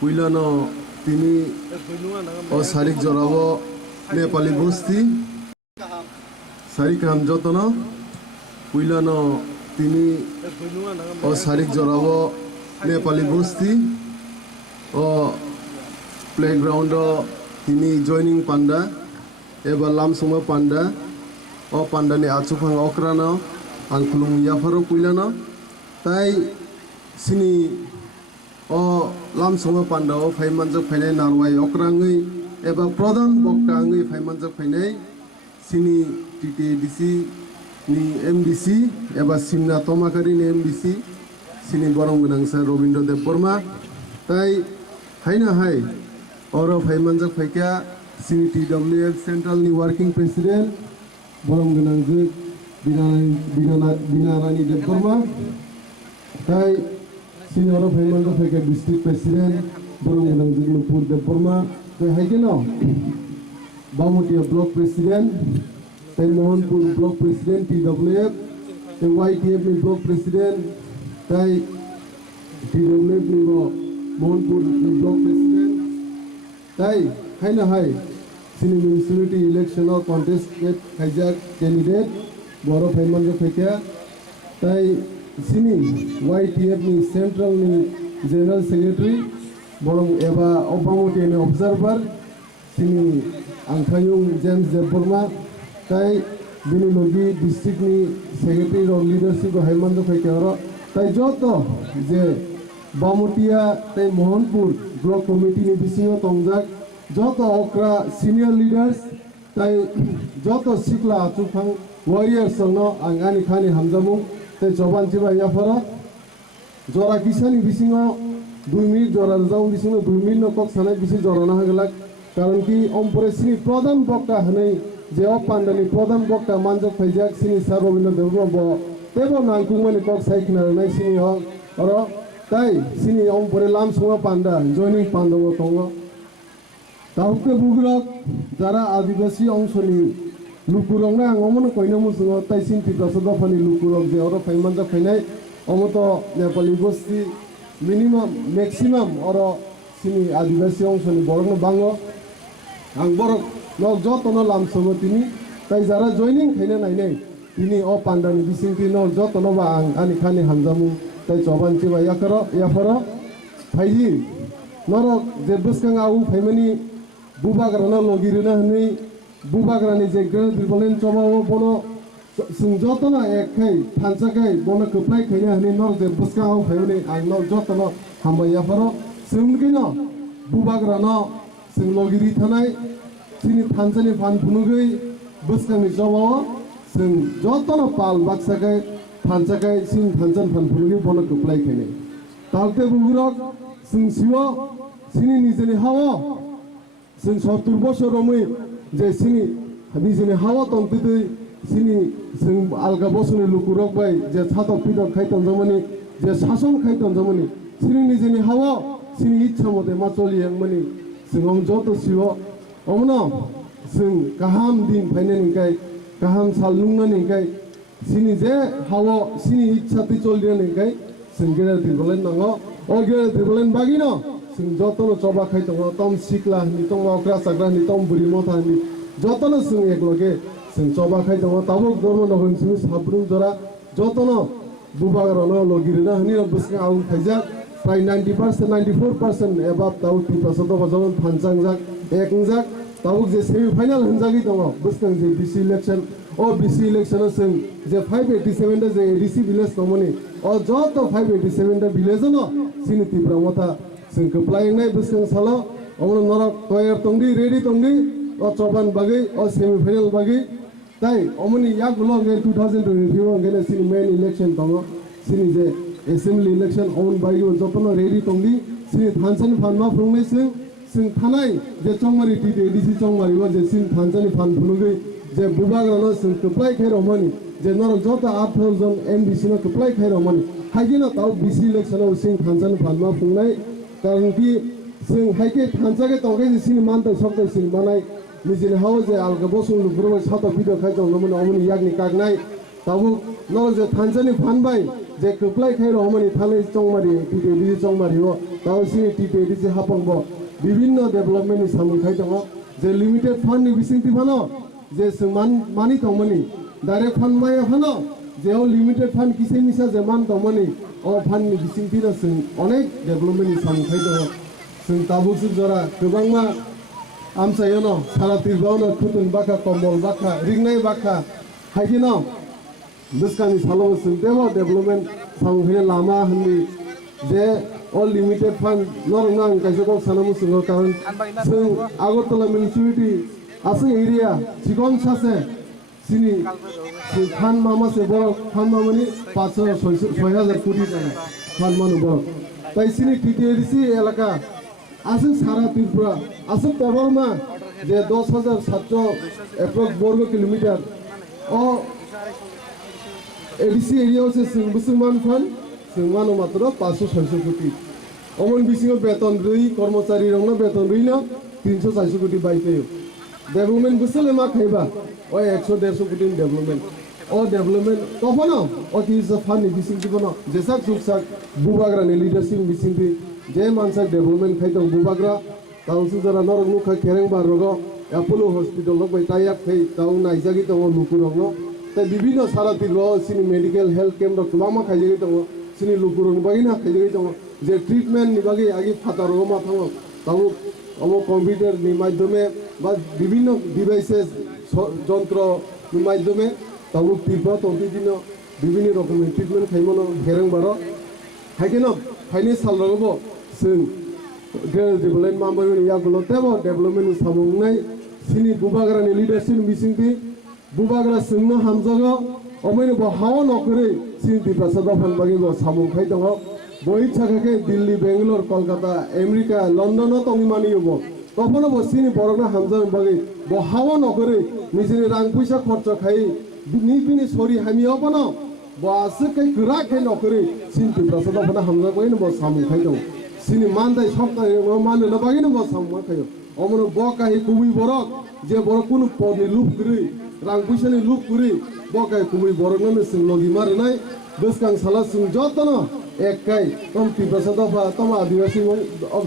पुइलानो तिनी सारिक जराबो नेपाली बस्ती सारिक हम जतन पुइलानो तिनी सारिक जराबो नेपाली बस्ती प्लेग्राउंड तिनी जॉइनिंग पांडा एबा लामसुमा पांडा पांडा ने आचुफांग अक्रानो आं खुलुम याफारो पुइलानो ताई सिनी लामसुमा पांडा फाइमानजों फाइनाय नारवाय अक्राङै एबा प्रधान बक्ताङै फाइमानजों फाइनाय सिनी टीटीडीसी नि एमडीसी एबा सिमना तमाकारी नि एमडीसी सिनी बरं गोनां सर रविन्द्र देबबर्मा ताई हायना हाय और फाइमानजों फाइका सिनी टीडब्ल्यूएफ सेंट्रल नि वर्किंग प्रेसिडेंट बरं गोनां जो बिनारानी देबबर्मा ताई सिनी और फाइमानजों फाइका डिस्ट्रिक्ट प्रेसिडेंट बरं गोनां जो लुपुर देबबर्मा ताई हायके न बामुटिया ब्लॉक प्रेसिडेंट ताई मोहनपुर ब्लॉक प्रेसिडेंट टीडब्ल्यूएफ ताई वाईटीएफ नि ब्लॉक प्रेसिडेंट ताई टीडब्ल्यूएफ नि मोहनपुर ब्लॉक प्रेसिडेंट ताई हायना हाय सिनी म्यूनिसिपैलिटी इलेक्शन कॉन्टेस्टेड हाइजाक कैंडिडेट बरो फाइमानजों फाइका ताई सिनी वाईटीएफ नि सेंट्रल नि जनरल सेक्रेटरी बरं एबा अबामुटी नि ऑब्जर्वर सिनी आंखायुं जेम्स देबबर्मा ताई बिनि लगी डिस्ट्रिक्ट नि सेक्रेटरी और लीडरशिप हाइमानजों फाइका ताई जतो जे बामुटिया ताई मोहनपुर ब्लॉक कमिटी नि बिसिङाव तंजाक जतो अक्रा सीनियर लीडर्स ताई जतो सिक्ला आचुफां वारियर्स संनो आंगानि खानि हामजामु ताई जबान जिबा याफारा जरा किसानि बिसिङाव 2 मिनिट जरा जाउ बिसिङाव 2 मिनिट न कक सानाय बिसि जराना हागलाक कारण कि अम्परे सिनी प्रधान बक्ता हनै जे पांडानि प्रधान बक्ता मानजों फाइजाक सिनी सार रविन्द्र देबबर्मा तेबो नांकुमनि कक साइखना नाय सिनी ह और ताई सिनी अम्परे लामसुमा पांडा जॉइनिंग पांडा तंगो ताहुके बुग्रक जारा आदिवासी अंशनि लुकुरंना आंगमन कइनो मुसुङो ताई सिन तिप्रासदफानि लुकुरक जे और फाइमानजों फाइनाय अमतो नेपाली बस्ती मिनिमाम मैक्सिमाम और सिनी आदिवासी अंशनि बरंनो बांगो आं बरक नक जतनो लामसुङो तिनी ताई जारा जॉइनिंग खाइना नायनाय तिनी पांडानि बिसिंति न जतनो बा आं आनि खानि हामजामु ताई जबानथि बा याफारो फाइजि नरक जे बस्कां आउ फाइमानि बुबाग्राना लगिरना हनै बुबाग्रानि जे ग्रेड ट्रिपलेन चबाव बनो जों जतनो एकै थानसाकै बनो खोप्लाय खायना हनै नर जे बस्कां आउ फाइमानि आं न जतनो हामबायाफारो जोंगिनो बुबाग्राना जों लगिरि थानाय सिनि थानसानि फान फुनुगै बस्कांनि चबाव जों जतनो पाल बाक्साकै थानसाकै सिन थानसान फान फुनुगै बनो खोप्लाय खायनाय तालते बुगुरक जों सिव सिनि निजेनि हावा जों 70 बছর रमै जे सिनी निजेनि हावा तंतिदै सिनी जों आलगा बसुनि लुकुरक बाय जे छातक पिदक खायतन जमनि जे शासन खायतन जमनि सिनी निजेनि हावा सिनी इच्छा मते माचलि यांमनि जों जत सिव अमनो जों गाहाम दिन फाइनानिकाय गाहाम सालनुंनानिकाय सिनी जे हावा सिनी इच्छा ति चलियानिकाय जों गेरा दिबलेन नांगो ओ गेरा दिबलेन बागिनो जों जतनो चबा खायतङ तम सिक्ला नि तम अक्रा साग्रा नि तम बुरि मथा नि जतनो जों एकलगे जों चबा खायतङ ताबो दर्म नगन जों साब्रुम जरा जतनो बुबागरनो लगिरना हनि बस्का आउ खायजा प्राय 90% 94% एबाब ताउ 2% बजन फानजांजाक एकजाक ताउ जे सेमी फाइनल हनजागि दङ बस्का जे बीसी इलेक्शन बीसी इलेक्शन जों जे 587 जे एडीसी विलेज नमनि जत 587 दा विलेज न सिनि तिप्रा मथा जों खोप्लायनाय बस्का सालो अमन नरक तयार तंगि रेडी तंगि चबान बागै सेमी फाइनल बागै ताई अमनि यागुलो 2023 गेने सिनि मेन इलेक्शन दङ सिनि जे एसेम्बली इलेक्शन अमन बागै जपनो रेडी तंगि सिनि थानसानि फानमा फुंनै जों थानाय जे चंमारि टिटी एडीसी चंमारि जे सिनि थानसानि फान फुनुगै जे बुबाग्रानो जों खोप्लाय खायरमनि जे नरक जत 8000 एमडीसी नो खोप्लाय खायरमनि हागिनो ताउ बीसी इलेक्शनाव सिनि थानसानि फानमा फुंनाय कारण कि जों हाइके थानसागे तंगे सिनि मानता सबते सिनि बानाय निजेनि हाव जे आलगा बसुं लुग्रो साता भिडिअ खायजों नमन अमनि यागनि कागनाय ताबु न जे थानसानि फानबाय जे Khwlai खाइ रहमानि थाले चंमारि टिटेडि चंमारिओ ताव सिनि टिटेडि जे हापंबो विभिन्न डेभलपमेन्ट नि सामुखाइ दङ जे लिमिटेड फान्ड नि बिसिंति फानो जे समान मानि दंमनि डाइरेक्ट फान्ड माया फानो जेआव लिमिटेड फान्ड किसे मिसा जे मान दंमनि अ फान्ड नि बिसिंति न जों अनेक डेभलपमेन्ट नि सामुखाइ दङ जों ताबुसु जरा गोबांमा आमसायोनो सारा तिरबावनो खुतुन बाखा कम्बल बाखा रिंनाय बाखा हाइदिनो बिस्कानि सालो जों देव development सामुखाइ Lama हननि J all limited fund norang kaisa kok sanamu singo karon sing Agartala municipality ase area chikon sase sini fund mama se boro fund mama ni 500-6000 koti taka fund manu boro tai sini TTDC elaka ase sara Tripura ase Debbarma je 10700 approx borgo kilometer o ADC area se sing busman fund Singmano matro 500-600 koti. Omon bisingo beton rui kormosari rongno beton rui no 300-400 koti baiteyo. Development busale ma khaiba o 100-150 koti development. O development topono o tisa fani bising tipono jesak suksak bubagra ne leadership bising ti je mansak development khaito bubagra tausu jara norong kha kereng barogo Apollo hospital lok bai tayak khai tau naijagi to lukurongno ta bibino sara tirlo sini medical health camp ro klama khaijagi to sini lukurong bagina khaijagi to যে treatment নি বাকি আগে ফাতারো মাথাও তাও অমো computer নি মাধ্যমে বা বিভিন্ন ডিভাইসেস যন্ত্র নি মাধ্যমে তাও টিপা তন্তিদিন বিভিন্ন রকমের ট্রিটমেন্ট খাইমনো হেরেং বারো হাইকেন ফাইনি সাল রগবো जों डेभलपमेन्ट माबायो यागुलो तेबो डेभलपमेन्ट सामुंनाय सिनि बुबाग्रानि लिडारशिप मिसिंति बुबाग्रा सोंनो हामजागो अमैनो बहाव नकरै सिनि दिपासा दफान बागिबो सामुंखाय दङ বই থাকাকে দিল্লি বেঙ্গালোর কলকাতা আমেরিকা লন্ডনও তংমানি হব তখনও বসিনি বড়না হামজান বাগে বহাও নকরে নিজের রাং পয়সা খরচ খাই নিবিনি সরি হামিও বন বাসে কাই গরা খাই নকরে সিনতি প্রসাদ বনা হামজা কই ন সামু খাই দং সিনি মানদাই সপ্তাহে মান না বাগে ন সামু খাই অমন বকাই কুবি বরক যে বড় কোন পদে লুপ করি রাং পয়সানি লুপ করি বকাই কুবি বরক ন সিং লগি মার নাই বসকাং সালা সিং যতন एक kai tom tiprasa dafa tom adivasi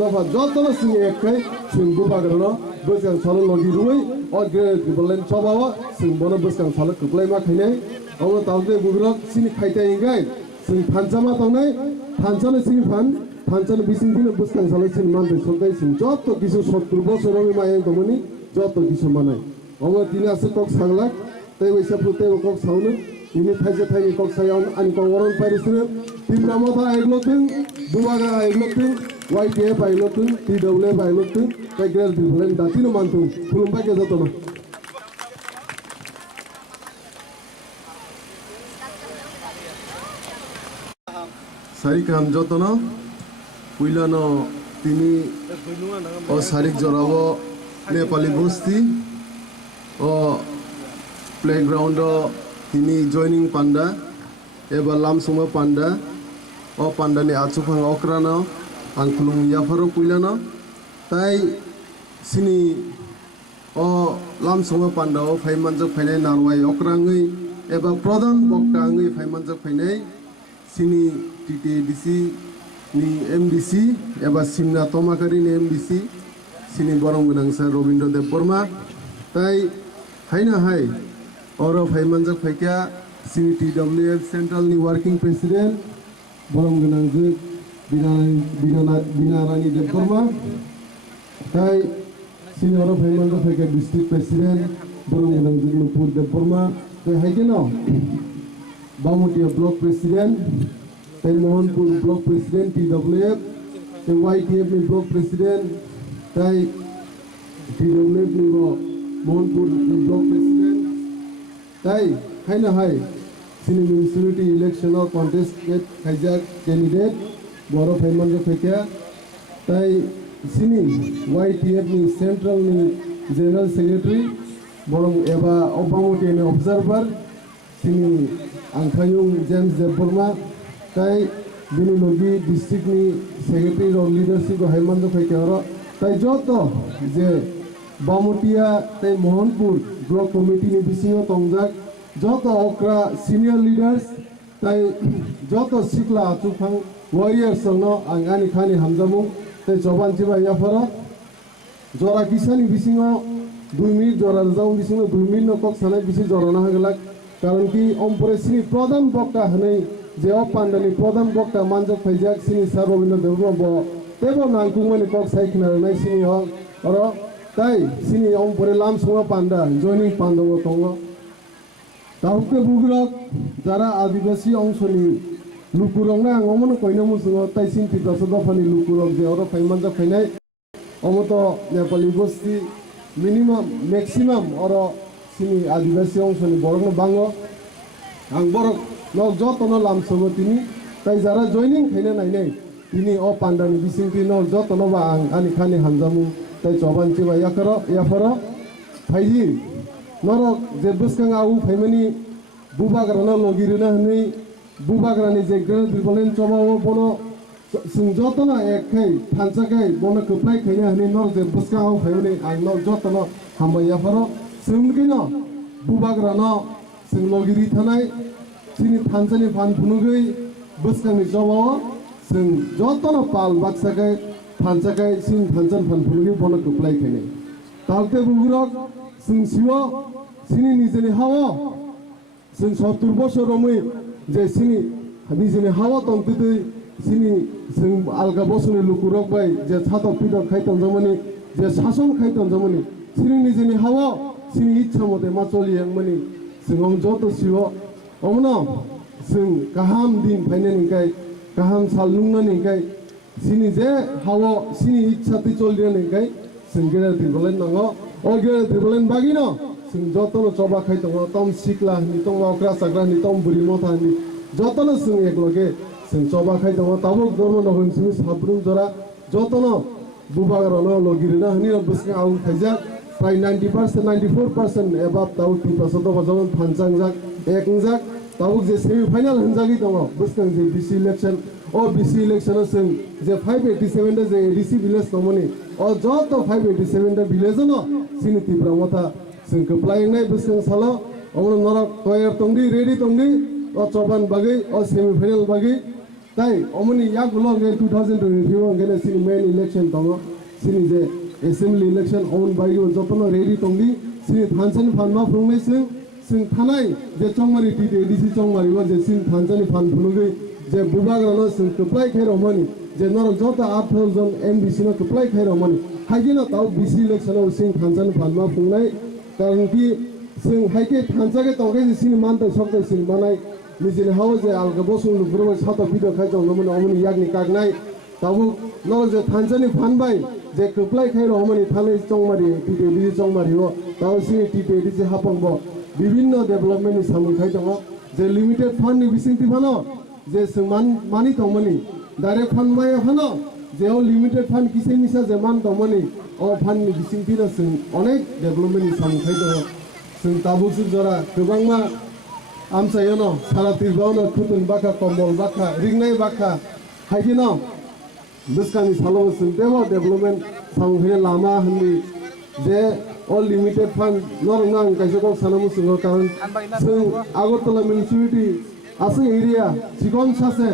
dafa jotno sing ek kai sing bubagrano buskan salo logi ruai or Tipraland Choba sing bono buskan salo Khwlai ma khainai omo tawde bugrok sini khaitai ingai sing phanchama tawnai phanchana sing phanchana bising dine buskan salo sing mande sokai sing jotto kisu 70 bochor ami mayen tomoni jotto kisu manai omo tini ase kok sanglak tai baisa pute kok saunu ini thaje thai kok sayon ani kongron parisne Tipraland ta eglotin bubagra eglotin YTF eglotin TWF eglotin Tiger Tipraland datino mantu fulumba ke jatono sari kam jatono puilano tini o sarik jorabo Nepali bosti o playground tini joining panda eba lamsuma panda o panda ni achufang okrano angkulung yafaro puilano tai sini o lamsuma panda o phaimanjak phainai narwai okrangui eba pradhan boktangui phaimanjak phainai sini TTDC ni MDC eba simna tomakari ni MDC sini borong gonangsa Robindra Debbarma tai haina hai oro phaimanjak phaikya sini TWF Central ni working president borong gonangjuk binarani Debbarma tai sini oro phaimanjak phaikya district president borong gonangjuk Lupur Debbarma tai haigeno Bamutia block president tai Mohanpur block president TWF tai YTF ni block president tai TWF ni Mohanpur block president tai haina hai sini municipality election or contest khaijak candidate boro phaimanjak phaikya tai sini YTF ni central ni general secretary borong eba Bamutia ni observer sini angkhayung James Debbarma tai binologi district ni secretary or leadership ko Haimanjak phaikya ro tai joto je Bamutia tai Mohanpur block committee ni bisingo tongjak joto okra senior leaders তাই যত সিকলা আচুফাং warrior সঙ্গ আনি খানি হামজামু তাই জবান Chiba ইয়াফারা জরা কিসানি বিসিঙ 2 minute জরা যাও বিসিঙ 2 মিনিট নকক সানাই বিসি জরানা হগলাক কারণ কি অম্পরে সিনি প্রধান বক্তা হनै যে অপান্ডানি প্রধান বক্তা মানজক ফাইজাক সিনি স্যার রবীন্দ্র দেববর্মা তেব নাংকুমানি কক সাইখনা নাই সিনি হক আর তাই সিনি অম্পরে লাম সুঙা পান্ডা জয়নিং পান্ডব তঙ্গ তাহকে বুগ্রক যারা আদিবাসী অংশনি লুকুরংনা আঙমন কইনা মুসুঙ তাই সিন ত্রিপ্রাসা দফানি লুকুরক যে অর ফাইমানজা ফাইনাই অমত নেপালি বস্তি মিনিমাম ম্যাক্সিমাম অর সিনি আদিবাসী অংশনি বরং বাংল আং বরক নক যতন লামসঙ্গ তিনি তাই যারা জয়নিং খাইনা নাইনাই তিনি অ পান্ডানি বিসিংতি নক যতন বা আং আনি খানি হামজামু তাই জবান চিবা ইয়াফার ফাইজি নরক যে বসকাং আউ ফাইমানি বুবাग्राना लगिरना हनै बुबाग्रानि जे ग्रेड दिबलेन चबाव बनो जों जतना एकखाय फानसाखाय बनो खोप्लाय खायना हनै नर जे बसकां आउ फाइमानि आं नर जतना हामबायाफार जोंगिनो बुबाग्राना जों लगिरि थानाय सिनि फानसानि फान फुनुगै बसकांनि चबाव जों जतना पाल बाक्साखाय फानसाखाय सिन फानसान फान फुनुगै बनो खोप्लाय खायनाय तालते बुगुरक जों सिवा सिनि निजेनि हावा जों 70 বছর রমৈ যে সিনি নিজেनि हावा तंतुदै सिनि जों आलगा बसनि लुकुरक बाय जे छातक पिदक खायतन जमनि जे शासन खायतन जमनि सिनि निजेनि हावा सिनि इच्छा मते माचलि यांमनि जों जत सिव अमनो जों गाहाम दिन फायनानिखाय गाहाम साल नुंनानिखाय सिनि जे हावा सिनि इच्छा ति चलिनानिखाय जों गेरा दिबलेन नांगो अ गेरा दिबलेन बागिनो जों जतन चबा खाय दङ तम सिक्ला नि तम अक्रा साग्रा नि तम बुरि मथा नि जतन जों एकलगे जों चबा खाय दङ ताबो दर्म नगन जों साब्रुम जरा जतन बुबाग्राना लगिरना हनि बसका आउ खायजा प्राय 90% 94% एबाब ताउ 3% बजन फानजांजाक एकजाक ताउ जे सेमी फाइनाल हनजागि दङ बसका जे बीसी इलेक्शन ओ बीसी इलेक्शन जों जे 587 जे एडीसी विलेज दमनि ओ जत 587 विलेज न सिनि तिप्रामथा जों खोप्लायनाय बोसों सालो अमन नरक तयार तंगि रेडी तंगि अ चबान बागै अ सेमी फाइनाल बागै ताई अमनि यागुलो गे 2023 गेले सिनि मेन इलेक्शन दङ सिनि जे एसेम्बली इलेक्शन अमन बागै जतन रेडी तंगि सिनि थानसानि फानमा फुंनाय जों थानाय जे चंमारि टिटे एडीसी चंमारि वा जे सिनि थानसानि फान फुनुगै जे बुबाग्रानो जों खोप्लाय खायरमनि जे नरक जत 8000 एमबीसी न खोप्लाय खायरमनि हागिना ताउ बीसी इलेक्शनाव सिनि थानसानि फानमा फुंनाय कारण कि जों हायके थानसागे तंगे सिनि मानता सबता सिनि बानाय निजेनि हाव जे आलगा बसुं लुग्रो साता भिडिअ खाय दंमोन अमनि यागनि कागनाय ताबु नर जे थानसानि फानबाय जे खोप्लाय खाय रहमनि थानै चंमारि टिटे बिजि चंमारि हो ताउ सिनि टिटे बिजि हापंबो विभिन्न डेभलपमेन्टनि सामु खाय दङ जे लिमिटेड फान्डनि बिसिंति फानो जे जों मानि दंमोनि डाइरेक्ट फानबाय फानो जे लिमिटेड फान्ड किसे मिसा जे मान दंमोनि अ फान्डनि बिसिंतिनो जों अनेक डेभलपमेन्टनि सामु खाय दङ जों ताबुसु जरा गोबांमा आमसायनो सारा तिरबावनो खुतुन बाखा कम्बल बाखा रिंनाय बाखा हायगिनो बसकानि सालो जों देव डेभलपमेन्ट सामु खाय लामा हननि जे अल लिमिटेड फान्ड नरना कायसो सानामु जों कारण जों आगरतला म्युनिसिपालिटी आसे एरिया सिगन सासे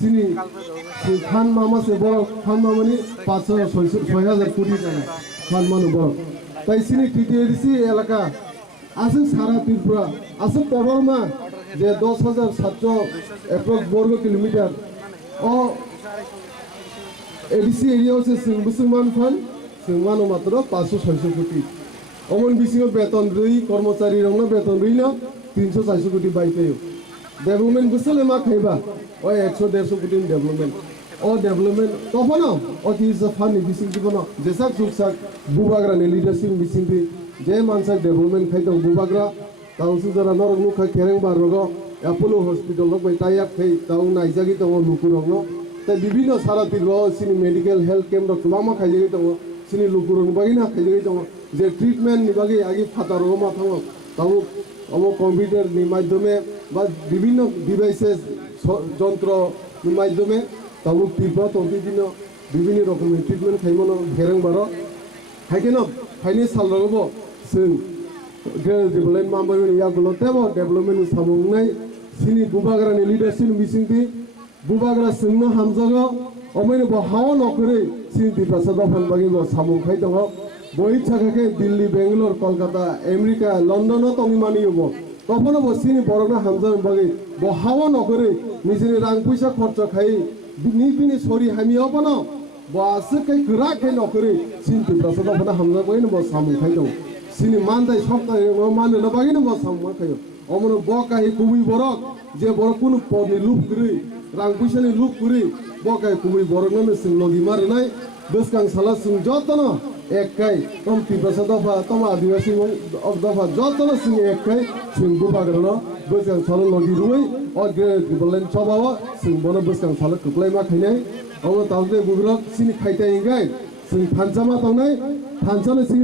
सिनि खान मामा से बर खान मामानि 500-6000 कोटी जाना खान मानु बर ताई सिनि टीटीएडीसी एलाका आसे सारा त्रिपुरा आसे देबरमा जे 10700 एप्रॉक्स वर्ग किलोमीटर ओ एडीसी एरिया से सिंबुसमान फान सिंमानो मात्र 500-600 कोटी अमन बिसिङो बेतन रई कर्मचारी रंनो बेतन रईनो 300-400 कोटी बाइथायो डेभलपमेन्ट बुसले मा खायबा ओ 100-150 कोटी डेभलपमेन्ट ओ डेभलपमेन्ट तफनो ओ तिज फानि बिसिंति बनो जेसाक जुगसाक बुबाग्रानि लिडारशिप बिसिंति जे मानसा डेभलपमेन्ट खायदों बुबाग्रा ताउसु जरा नरक मुखा केरें बारगो एपोलो हॉस्पिटल लग बाय टाइप खै ताउ नाइजागि दङ लुकुरंनो ता विभिन्न सारा तिरबो सिनि मेडिकल हेल्थ केम्प रखबामा खायजागि दङ सिनि लुकुरं बागिना खायजागि दङ जे ट्रिटमेन्ट नि बागै आगि फातारो मा थाङो ताउ अमो कम्पिउटार नि माध्यमे बा विभिन्न डिवाइसेस যন্ত্র মাধ্যমে তাবুক তীব্র তন্ত্রীদিন বিভিন্ন রকমের ট্রিটমেন্ট খাইমনো হেরেং বারো হাইকেন ফাইনি সাল রগব जों डेभलपमेन्ट माबायो यागुलो तेबो development सामुंनाय sini bubagrani leadership misingti bubagra sungno hamjago omaini bo hawa nokore sini Tipraland dophan bagi bo samung khai tongo bo ichakake Delhi Bangalore Kolkata America London o tongimani bo তখনও বসিনি বড়না হামজান বাগে বহাওয়া নকরে নিজের রাং পয়সা খরচ খাই নিপিনি sorry হামিও বানো বাসে কাই গরা খাই নকরে scene Tipraland দফনা Hamza বাগে ন সামু খাই দং সিনি মানদাই সপ্তাহে মানে না বাগে ন সামু খাই অমন বকাই কুবি বরক যে বড় কোন পদে লুপ করে রাং পয়সানি লুপ করে বকাই কুবি বরক না সিন লগি মার নাই বসকাং সালা সিং যতন এককাই তম Tipraland দফা তম আদিবাসী দফা যতন সিং এককাই সিং বুবাগ্রনো বসকাং সালা লগি রুই Tipraland Choba সিং বনো বসকাং সালা Khwlai মা খাইনাই অমন তাওতে বুগ্রক সিনি খাইতাই গাই সিং ফানজামা তাওনাই ফানজানে সিং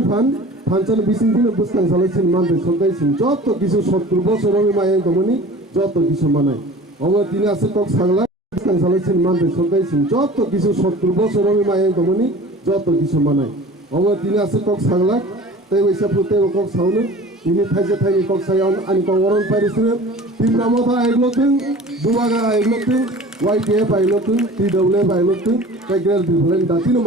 ফানজানে বিসিং দিনে বসকাং সালা সিং মানতে সরকাই সিং যত কিছু 70 বছর আমি মায়ের দমনি যত কিছু মানাই অমন তিনি আছে কক সাংলা বসকাং সালা সিং মানতে সরকাই সিং যত কিছু 70 বছর আমি মায়ের দমনি যত কিছু মানাই অমন তিনি আছে কক সাংলা তাই বৈসা ফুতে cock সাউনে ini thaje thai kok sayon ani ko woron parisne tin namotha aiglotin bubaga aiglotin YPF aiglotin TW aiglotin kagel Tipraland datino